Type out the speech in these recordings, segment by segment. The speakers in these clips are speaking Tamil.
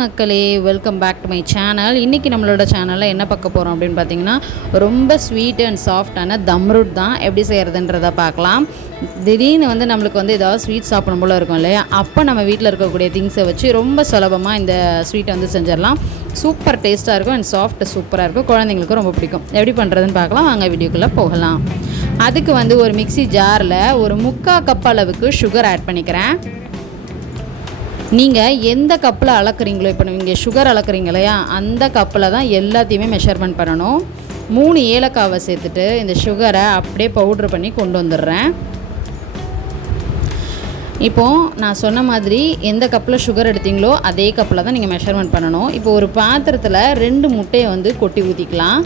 மக்களே, welcome back to my channel. இன்றைக்கி நம்மளோட சேனலில் என்ன பார்க்க போகிறோம் அப்படின்னு பார்த்தீங்கன்னா, ரொம்ப ஸ்வீட் அண்ட் சாஃப்டான தம்ரூட் தான் எப்படி செய்கிறதுன்றதை பார்க்கலாம். திடீர்னு நம்மளுக்கு ஏதாவது ஸ்வீட் சாப்பிடும் போல் இருக்கும் இல்லையா, அப்போ நம்ம வீட்டில் இருக்கக்கூடிய திங்ஸை வச்சு ரொம்ப சுலபமாக இந்த ஸ்வீட்டை செஞ்சிடலாம். சூப்பர் டேஸ்ட்டாக இருக்கும் அண்ட் சாஃப்ட் சூப்பராக இருக்கும். குழந்தைங்களுக்கும் ரொம்ப பிடிக்கும். எப்படி பண்ணுறதுன்னு பார்க்கலாம் வாங்க, வீடியோக்குள்ளே போகலாம். அதுக்கு ஒரு மிக்ஸி ஜாரில் ஒரு 3/4 கப் அளவுக்கு சுகர் ஆட் பண்ணிக்கிறேன். நீங்கள் எந்த கப்பில் அளக்குறீங்களோ, இப்போ நீங்கள் சுகர் அளக்குறீங்க இல்லையா, அந்த கப்பில் தான் எல்லாத்தையுமே மெஷர்மெண்ட் பண்ணணும். 3 ஏலக்காவை சேர்த்துட்டு இந்த சுகரை அப்படியே பவுட்ரு பண்ணி கொண்டு வந்துடுறேன். இப்போது நான் சொன்ன மாதிரி எந்த கப்பில் சுகர் எடுத்தீங்களோ அதே கப்பில் தான் நீங்கள் மெஷர்மெண்ட் பண்ணணும். இப்போ ஒரு பாத்திரத்தில் 2 முட்டையை கொட்டி ஊற்றிக்கலாம்.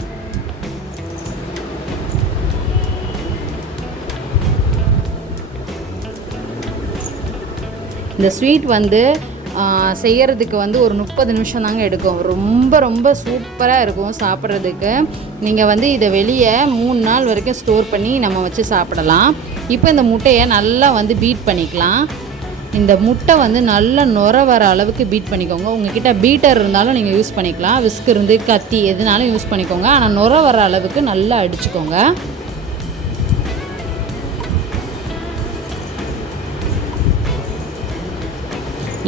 இந்த ஸ்வீட் செய்கிறதுக்கு ஒரு 30 நிமிஷம் தாங்க எடுக்கும். ரொம்ப ரொம்ப சூப்பராக இருக்கும் சாப்பிட்றதுக்கு. நீங்கள் இதை வெளியே 3 நாள் வரைக்கும் ஸ்டோர் பண்ணி நம்ம வச்சு சாப்பிடலாம். இப்போ இந்த முட்டையை நல்லா பீட் பண்ணிக்கலாம். இந்த முட்டை நல்லா நுர வர அளவுக்கு பீட் பண்ணிக்கோங்க. உங்கள்கிட்ட பீட்டர் இருந்தாலும் நீங்கள் யூஸ் பண்ணிக்கலாம். விஸ்க் இருந்து கத்தி எதுனாலும் யூஸ் பண்ணிக்கோங்க. ஆனால் நுர வர அளவுக்கு நல்லா அடிச்சுக்கோங்க.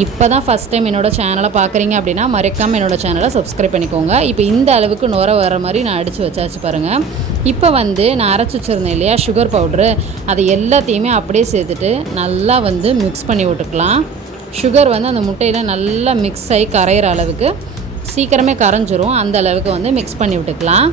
இப்போ தான் ஃபஸ்ட் டைம் என்னோடய சேனலை பார்க்குறீங்க அப்படின்னா மறக்காமல் என்னோடய சேனலை சப்ஸ்கிரைப் பண்ணிக்கோங்க. இப்போ இந்த அளவுக்கு நுர வர மாதிரி நான் அடித்து வச்சாச்சு பாருங்கள். இப்போ நான் அரைச்சி வச்சுருந்தேன் இல்லையா சுகர் பவுட்ரு, அதை எல்லாத்தையுமே அப்படியே சேர்த்துட்டு நல்லா மிக்ஸ் பண்ணி விட்டுக்கலாம். சுகர் அந்த முட்டையில் நல்லா மிக்ஸ் ஆகி கரையிற அளவுக்கு, சீக்கிரமே கரைஞ்சிரும் அந்த அளவுக்கு மிக்ஸ் பண்ணி விட்டுக்கலாம்.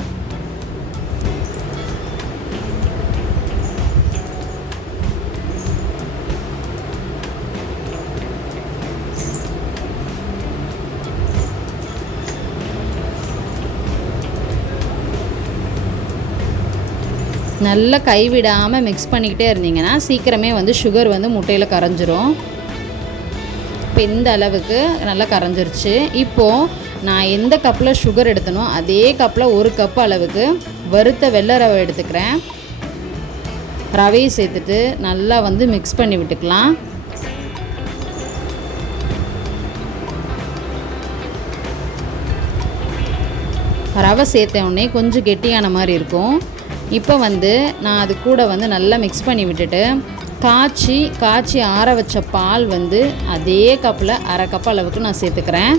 நல்லா கைவிடாமல் மிக்ஸ் பண்ணிக்கிட்டே இருந்தீங்கன்னா சீக்கிரமே சுகர் முட்டையில் கரைஞ்சிரும். இப்போ இந்த அளவுக்கு நல்லா கரைஞ்சிருச்சு. இப்போது நான் எந்த கப்பில் சுகர் எடுத்தனோ அதே கப்பில் 1 கப் அளவுக்கு வறுத்த வெள்ளை ரவை எடுத்துக்கிறேன். ரவையை சேர்த்துட்டு நல்லா மிக்ஸ் பண்ணி விட்டுக்கலாம். ரவை சேர்த்த உடனே கொஞ்சம் கெட்டியான மாதிரி இருக்கும். இப்போ நான் அது கூட நல்லா மிக்ஸ் பண்ணி விட்டுட்டு காய்ச்சி ஆற வச்ச பால் அதே கப்பில் 1/2 கப் அளவுக்கு நான் சேர்த்துக்கிறேன்.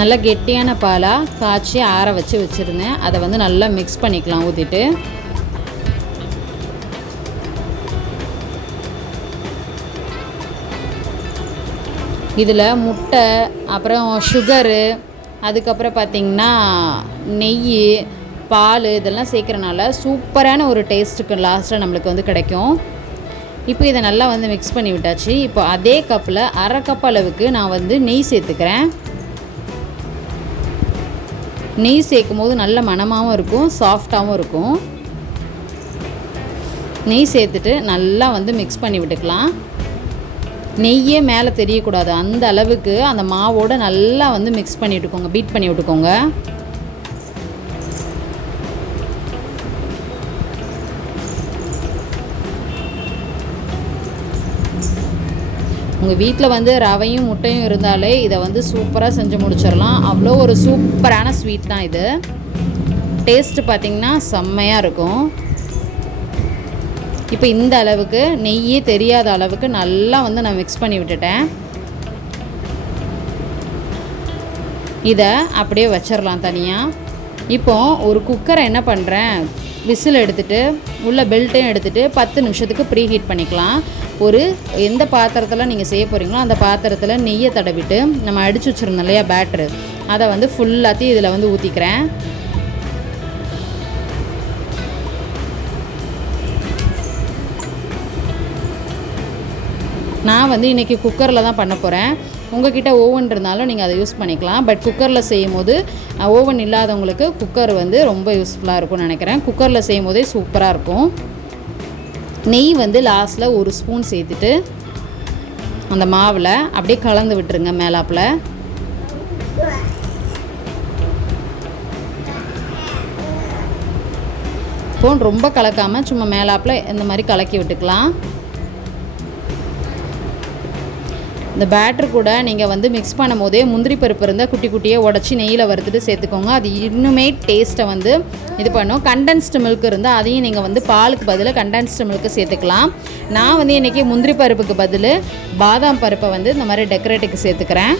நல்லா கெட்டியான பாலாக காய்ச்சி ஆற வச்சுருந்தேன். அதை நல்லா மிக்ஸ் பண்ணிக்கலாம் ஊற்றிட்டு. இதில் முட்டை, அப்புறம் சுகரு, அதுக்கப்புறம் பார்த்திங்கன்னா நெய், பால் இதெல்லாம் சேர்க்குறனால சூப்பரான ஒரு டேஸ்ட்டுக்கு லாஸ்ட்டாக நம்மளுக்கு கிடைக்கும். இப்போ இதை நல்லா மிக்ஸ் பண்ணி விட்டாச்சு. இப்போ அதே கப்பில் 1/2 கப் அளவுக்கு நான் நெய் சேர்த்துக்கிறேன். நெய் சேர்க்கும் போது நல்ல மணமாகவும் இருக்கும், சாஃப்டாகவும் இருக்கும். நெய் சேர்த்துட்டு நல்லா மிக்ஸ் பண்ணி விட்டுக்கலாம். நெய்யே மேலே தெரியக்கூடாது, அந்த அளவுக்கு அந்த மாவோடு நல்லா மிக்ஸ் பண்ணி விட்டுக்கோங்க, பீட் பண்ணி விட்டுக்கோங்க. உங்கள் வீட்டில் ரவையும் முட்டையும் இருந்தாலே இதை சூப்பராக செஞ்சு முடிச்சிடலாம். அவ்வளோ ஒரு சூப்பரான ஸ்வீட் தான் இது. டேஸ்ட்டு பார்த்திங்கன்னா செம்மையாக இருக்கும். இப்போ இந்த அளவுக்கு நெய்யே தெரியாத அளவுக்கு நல்லா நான் மிக்ஸ் பண்ணி விட்டுட்டேன். இதை அப்படியே வச்சிடலாம் தனியாக. இப்போது ஒரு குக்கரை என்ன பண்ணுறேன், விசில் எடுத்துகிட்டு உள்ள பெல்ட்டையும் எடுத்துகிட்டு 10 நிமிஷத்துக்கு ப்ரீ ஹீட் பண்ணிக்கலாம். எந்த பாத்திரத்தில் நீங்கள் செய்ய போகிறீங்களோ அந்த பாத்திரத்தில் நெய்யை தடவிட்டு நம்ம அடித்து வச்சுருந்தோம் இல்லையா பேட்ரு, அதை ஃபுல்லாத்தையும் இதில் ஊற்றிக்கிறேன். நான் இன்றைக்கி குக்கரில் தான் பண்ண போகிறேன். உங்கள்கிட்ட ஓவன் இருந்தாலும் நீங்கள் அதை யூஸ் பண்ணிக்கலாம். பட் குக்கரில் செய்யும் போது, ஓவன் இல்லாதவங்களுக்கு குக்கர் ரொம்ப யூஸ்ஃபுல்லாக இருக்கும்னு நினைக்கிறேன். குக்கரில் செய்யும் போதே சூப்பராக இருக்கும். நெய் லாஸ்ட்டில் 1 ஸ்பூன் சேர்த்துட்டு அந்த மாவில் அப்படியே கலந்து விட்டுருங்க மேலாப்பில். இப்போது ரொம்ப கலக்காமல் சும்மா மேலாப்பில் இந்த மாதிரி கலக்கி விட்டுக்கலாம். இந்த பேட்டர் கூட நீங்கள் வந்து மிக்ஸ் பண்ணும் போதே முந்திரி பருப்பு இருந்தால் குட்டி குட்டியாக உடச்சி நெய்யில் வறுத்துட்டு சேர்த்துக்கோங்க. அது இன்னுமே டேஸ்ட்டை வந்து இது பண்ணும். கண்டென்ஸ்டு மில்க் இருந்தால் அதையும் நீங்கள் வந்து பாலுக்கு பதில் கண்டென்ஸ்டு மில்க்கு சேர்த்துக்கலாம். நான் வந்து இன்றைக்கி முந்திரி பருப்புக்கு பதில் பாதாம் பருப்பை வந்து இந்த மாதிரி டெக்கரேட்டுக்கு சேர்த்துக்கிறேன்.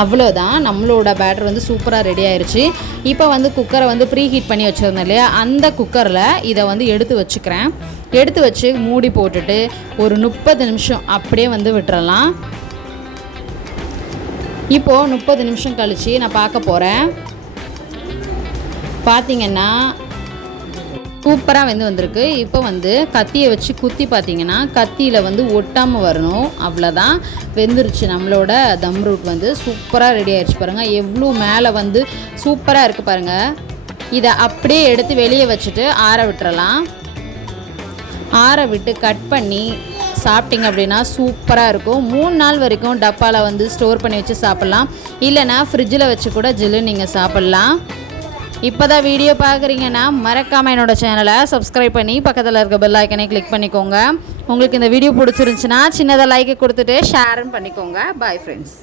அவ்வளோதான், நம்மளோட பேட்டர் வந்து சூப்பராக ரெடி ஆயிடுச்சு. இப்போ வந்து குக்கரை வந்து ப்ரீ ஹீட் பண்ணி வச்சுருந்தேன் இல்லையா, அந்த குக்கரில் இதை வந்து எடுத்து வச்சுக்கிறேன். எடுத்து வச்சு மூடி போட்டுட்டு ஒரு 30 நிமிஷம் அப்படியே வந்து விட்டுறலாம். இப்போது 30 நிமிஷம் கழித்து நான் பார்க்க போகிறேன். பார்த்திங்கன்னா சூப்பராக வந்திருக்கு. இப்போ வந்து கத்தியை வச்சு குத்தி பார்த்திங்கன்னா கத்தியில் வந்து ஒட்டாமல் வரணும். அவ்வளோதான், வெந்துருச்சு. நம்மளோட தம் ரூட் வந்து சூப்பராக ரெடி ஆகிடுச்சு. பாருங்கள் எவ்வளோ மேலே வந்து சூப்பராக இருக்குது பாருங்கள். இதை அப்படியே எடுத்து வெளியே வச்சுட்டு ஆற விட்டுறலாம். ஆற விட்டு கட் பண்ணி சாப்பிட்டிங்க அப்படின்னா சூப்பராக இருக்கும். 3 நாள் வரைக்கும் டப்பாவில் வந்து ஸ்டோர் பண்ணி வச்சு சாப்பிட்லாம். இல்லைனா ஃப்ரிட்ஜில் வச்சு கூட ஜில்லு நீங்கள் சாப்பிட்லாம். இப்போ தான் வீடியோ பார்க்குறீங்கன்னா மறக்காமல் என்னோடய சேனலை சப்ஸ்கிரைப் பண்ணி பக்கத்தில் இருக்க பெல் ஐக்கனை கிளிக் பண்ணிக்கோங்க. உங்களுக்கு இந்த வீடியோ பிடிச்சிருந்துச்சுன்னா சின்னதாக லைக்கை கொடுத்துட்டு ஷேரும் பண்ணிக்கோங்க. Bye friends.